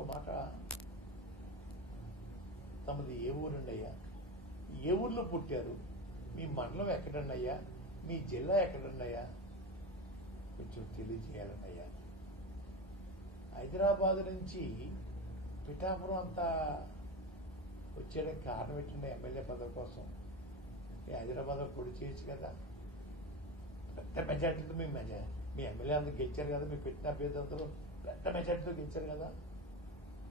ఇంకో మాట, తమది ఏ ఊరండి అయ్యా, ఏ ఊర్లో పుట్టారు, మీ మండలం ఎక్కడండి అయ్యా, మీ జిల్లా ఎక్కడండి అయ్యా, కొంచెం తెలియజేయాలండి అయ్యా. హైదరాబాద్ నుంచి పిఠాపురం అంతా వచ్చేయడానికి కారణం ఏంటండి? ఎమ్మెల్యే పదవి కోసం. హైదరాబాద్ పొడి చేయొచ్చు కదా, పెద్ద మెజార్టీతో మీ ఎమ్మెల్యే అందరూ గెలిచారు కదా, మీ పెట్టిన అభ్యర్థులందరూ పెద్ద మెజార్టీతో గెలిచారు కదా,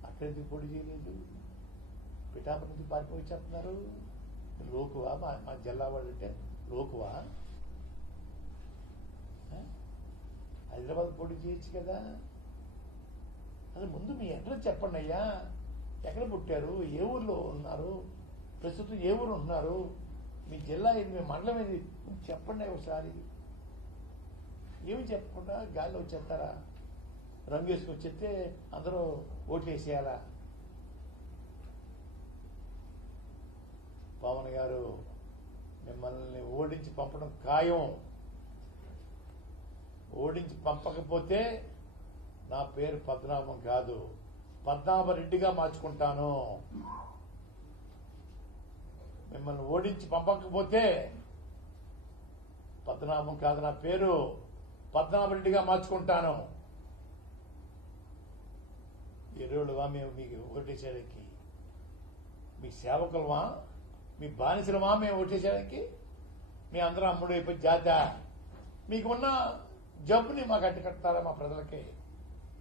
అక్కడ ఎందుకు పొడి చేయలేదు? పిఠాపురం నుంచి పారిపోయి చెప్తున్నారు. లోకువా మా జిల్లా వాళ్ళు అంటే లోకువా? హైదరాబాద్ పొడి చేయొచ్చు కదా. అది ముందు మీ అడ్రస్ చెప్పండి అయ్యా, ఎక్కడ పుట్టారు, ఏ ఊర్లో ఉన్నారు, ప్రస్తుతం ఏ ఊరు ఉంటున్నారు, మీ జిల్లా ఏది, మీ మండలం ఏది చెప్పండి ఒకసారి. ఏమి చెప్పకుండా గాల్లో వచ్చేస్తారా? రంగు వేసుకు వచ్చేస్తే అందరూ ఓట్లు వేసేయాలా? పవన్ గారు మిమ్మల్ని ఓడించి పంపడం ఖాయం. ఓడించి పంపకపోతే నా పేరు పద్మనాభం కాదు, పద్మనాభరెడ్డిగా మార్చుకుంటాను. మిమ్మల్ని ఓడించి పంపకపోతే పద్మనాభం కాదు, నా పేరు పద్మనాభరెడ్డిగా మార్చుకుంటాను. ఎరువులువా మేము మీకు ఓటేసేయడానికి? మీ సేవకులమా, మీ బానిసలమా మేము ఓటేసేయడానికి? మీ అందరూ అమ్ముడు అయిపోయి జాత మీకున్న జబ్బుని మాకు అడ్డు కడతారా మా ప్రజలకి?